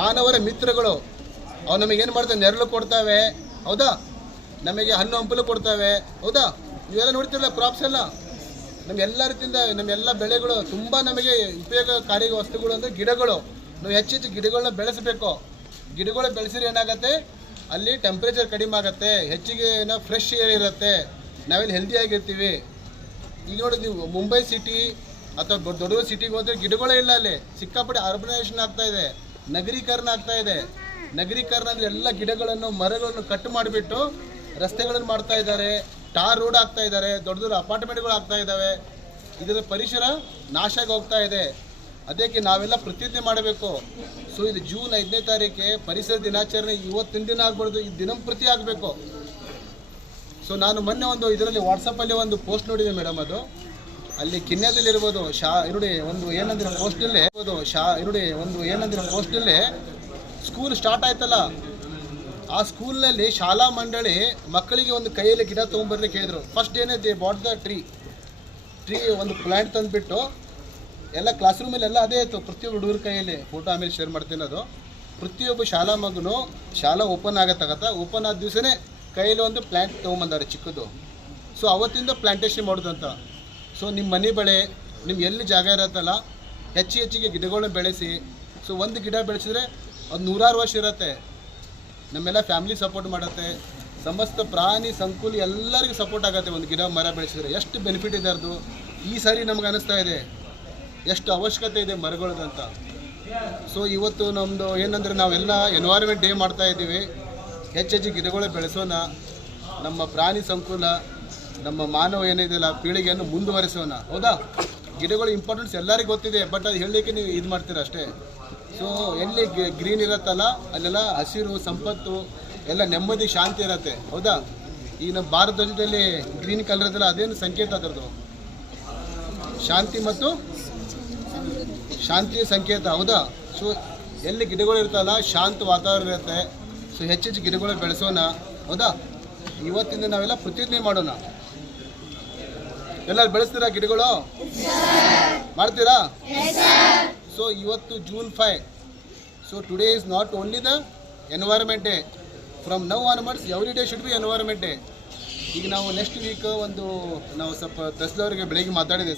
ಮಾನವರ ಮಿತ್ರಗಳು. ಅವು ನಮಗೇನು ಮಾಡ್ತವೆ, ನೆರಳು ಕೊಡ್ತವೆ, ಹೌದಾ? ನಮಗೆ ಹಣ್ಣು ಹಂಪಲು ಕೊಡ್ತವೆ, ಹೌದಾ? ನೀವೆಲ್ಲ ನೋಡ್ತಿರಲ್ಲ, ಕ್ರಾಪ್ಸ್ ಎಲ್ಲ ನಮ್ಮೆಲ್ಲ ರೀತಿಯಿಂದ ನಮ್ಮೆಲ್ಲ ಬೆಳೆಗಳು ತುಂಬ ನಮಗೆ ಉಪಯೋಗಕಾರಿ ವಸ್ತುಗಳು ಅಂದರೆ ಗಿಡಗಳು. ನಾವು ಹೆಚ್ಚೆಚ್ಚು ಗಿಡಗಳನ್ನ ಬೆಳೆಸಬೇಕು. ಗಿಡಗಳು ಬೆಳೆಸಿದ್ರೆ ಏನಾಗುತ್ತೆ, ಅಲ್ಲಿ ಟೆಂಪ್ರೇಚರ್ ಕಡಿಮೆ ಆಗುತ್ತೆ, ಹೆಚ್ಚಿಗೆ ಏನೋ ಫ್ರೆಶ್ ಏರ್ ಇರುತ್ತೆ, ನಾವೆಲ್ಲಿ ಹೆಲ್ದಿಯಾಗಿರ್ತೀವಿ. ಈಗ ನೋಡಿ, ನೀವು ಮುಂಬೈ ಸಿಟಿ ಅಥವಾ ದೊಡ್ಡ ದೊಡ್ಡ ಸಿಟಿಗೆ ಹೋದರೆ ಗಿಡಗಳೇ ಇಲ್ಲ. ಅಲ್ಲಿ ಸಿಕ್ಕಾಪಟ್ಟೆ ಅರ್ಬನೈಸೇಷನ್ ಆಗ್ತಾ ಇದೆ, ನಗರೀಕರಣ ಆಗ್ತಾ ಇದೆ. ನಗರೀಕರಣ ಅಂದರೆ ಎಲ್ಲ ಗಿಡಗಳನ್ನು ಮರಗಳನ್ನು ಕಟ್ ಮಾಡಿಬಿಟ್ಟು ರಸ್ತೆಗಳನ್ನು ಮಾಡ್ತಾ ಇದ್ದಾರೆ, ಟಾರ್ ರೋಡ್ ಆಗ್ತಾ ಇದ್ದಾರೆ, ದೊಡ್ಡ ದೊಡ್ಡ ಅಪಾರ್ಟ್ಮೆಂಟ್ಗಳು ಆಗ್ತಾ ಇದ್ದಾವೆ. ಇದರ ಪರಿಸರ ನಾಶ ಆಗಿ ಹೋಗ್ತಾ ಇದೆ. ಅದಕ್ಕೆ ನಾವೆಲ್ಲ ಪ್ರತಿಜ್ಞೆ ಮಾಡಬೇಕು. ಸೊ ಇದು ಜೂನ್ 5ನೇ ತಾರೀಕೆ ಪರಿಸರ ದಿನಾಚರಣೆ ಇವತ್ತಿನ ದಿನ ಆಗ್ಬಾರ್ದು, ಇದು ದಿನಂಪ್ರತಿ ಆಗಬೇಕು. ಸೊ ನಾನು ಮೊನ್ನೆ ಒಂದು ಇದರಲ್ಲಿ ವಾಟ್ಸಪ್ಪಲ್ಲಿ ಒಂದು ಪೋಸ್ಟ್ ನೋಡಿದೆ ಮೇಡಮ್. ಅದು ಅಲ್ಲಿ ಕಿನ್ಯದಲ್ಲಿರ್ಬೋದು ನೋಡಿ ಒಂದು ಏನಂದ್ರೆ ಪೋಸ್ಟಲ್ಲಿ ಸ್ಕೂಲ್ ಸ್ಟಾರ್ಟ್ ಆಯ್ತಲ್ಲ, ಆ ಸ್ಕೂಲ್ನಲ್ಲಿ ಶಾಲಾ ಮಂಡಳಿ ಮಕ್ಕಳಿಗೆ ಒಂದು ಕೈಯಲ್ಲಿ ಗಿಡ ತೊಗೊಂಬರ್ಲಿಕ್ಕೆ ಹೇಳಿದ್ರು. ಫಸ್ಟ್ ಏನಿದೆ, ಬಾಟ್ ದ ಟ್ರೀ ಒಂದು ಪ್ಲ್ಯಾಂಟ್ ತಂದುಬಿಟ್ಟು ಎಲ್ಲ ಕ್ಲಾಸ್ ರೂಮಲ್ಲಿ ಎಲ್ಲ ಅದೇ ಇತ್ತು. ಪ್ರತಿಯೊಬ್ಬ ಹುಡುಗರ ಕೈಯಲ್ಲಿ ಫೋಟೋ ಆಮೇಲೆ ಶೇರ್ ಮಾಡ್ತೀನಿ. ಅದು ಪ್ರತಿಯೊಬ್ಬ ಶಾಲಾ ಮಗನು ಶಾಲಾ ಓಪನ್ ಓಪನ್ ಆದ ದಿವಸನೇ ಕೈಯಲ್ಲಿ ಒಂದು ಪ್ಲ್ಯಾಂಟ್ ತೊಗೊಂಬಂದಾರೆ ಚಿಕ್ಕದು. ಸೊ ಅವತ್ತಿಂದ ಪ್ಲ್ಯಾಂಟೇಷನ್ ಮಾಡೋದಂತ. ಸೊ ನಿಮ್ಮ ಮನೆ ಬಳಿ ನಿಮ್ಮ ಎಲ್ಲಿ ಜಾಗ ಇರತ್ತಲ್ಲ, ಹೆಚ್ಚಿಗೆ ಗಿಡಗಳನ್ನ ಬೆಳೆಸಿ. ಸೊ ಒಂದು ಗಿಡ ಬೆಳೆಸಿದ್ರೆ ಅದು 100 ವರ್ಷ ಇರುತ್ತೆ. ನಮ್ಮೆಲ್ಲ ಫ್ಯಾಮಿಲಿ ಸಪೋರ್ಟ್ ಮಾಡುತ್ತೆ, ಸಮಸ್ತ ಪ್ರಾಣಿ ಸಂಕುಲ ಎಲ್ಲರಿಗೂ ಸಪೋರ್ಟ್ ಆಗುತ್ತೆ. ಒಂದು ಗಿಡ ಮರ ಬೆಳೆಸಿದ್ರೆ ಎಷ್ಟು ಬೆನಿಫಿಟ್ ಇದೆ ಅದು. ಈ ಸಾರಿ ನಮ್ಗೆ ಅನ್ನಿಸ್ತಾ ಇದೆ ಎಷ್ಟು ಅವಶ್ಯಕತೆ ಇದೆ ಮರಗಳದಂತ. ಸೊ ಇವತ್ತು ನಮ್ಮದು ಏನಂದರೆ ನಾವೆಲ್ಲ ಎನ್ವೈರ್ಮೆಂಟ್ ಡೇ ಮಾಡ್ತಾ ಇದ್ದೀವಿ. ಹೆಚ್ಚೆಚ್ಚು ಗಿಡಗಳು ಬೆಳೆಸೋಣ, ನಮ್ಮ ಪ್ರಾಣಿ ಸಂಕುಲ ನಮ್ಮ ಮಾನವ ಏನಿದೆಯಲ್ಲ ಪೀಳಿಗೆಯನ್ನು ಮುಂದುವರಿಸೋಣ, ಹೌದಾ? ಗಿಡಗಳು ಇಂಪಾರ್ಟೆನ್ಸ್ ಎಲ್ಲರಿಗೂ ಗೊತ್ತಿದೆ, ಬಟ್ ಅದು ಹೇಳಲಿಕ್ಕೆ ನೀವು ಇದು ಮಾಡ್ತೀರ ಅಷ್ಟೇ. ಸೊ ಎಲ್ಲಿ ಗ್ರೀನ್ ಇರುತ್ತಲ್ಲ ಅಲ್ಲೆಲ್ಲ ಹಸಿರು ಸಂಪತ್ತು ಎಲ್ಲ ನೆಮ್ಮದಿ ಶಾಂತಿ ಇರುತ್ತೆ, ಹೌದಾ? ಈ ನಮ್ಮ ಭಾರತ ಧ್ವಜದಲ್ಲಿ ಗ್ರೀನ್ ಕಲರ್ ಇದ್ದಲ್ಲ, ಅದೇನು ಸಂಕೇತ ಅದರದ್ದು, ಶಾಂತಿ ಮತ್ತು ಶಾಂತಿಯ ಸಂಕೇತ, ಹೌದಾ? ಸೊ ಎಲ್ಲಿ ಗಿಡಗಳು ಇರ್ತಲ್ಲ ಶಾಂತ ವಾತಾವರಣ ಇರುತ್ತೆ. ಸೊ ಹೆಚ್ಚೆಚ್ಚು ಗಿಡಗಳು ಬೆಳೆಸೋಣ, ಹೌದಾ? ಇವತ್ತಿಂದ ನಾವೆಲ್ಲ ಪ್ರತಿಜ್ಞೆ ಮಾಡೋಣ. ಎಲ್ಲರೂ ಬೆಳೆಸ್ತೀರಾ ಗಿಡಗಳು? ಮಾಡ್ತೀರಾ? ಸೊ ಇವತ್ತು June 5. So today is not only the environment day. From now onwards every day should be environment day. ಈಗ ನಾವು ನೆಕ್ಸ್ಟ್ ವೀಕ್ ನಾವು ಸ್ವಲ್ಪ ತಹಸೀಲ್ದಾರ್ಗೆ ಬೆಳಗ್ಗೆ ಮಾತಾಡಿದೆ.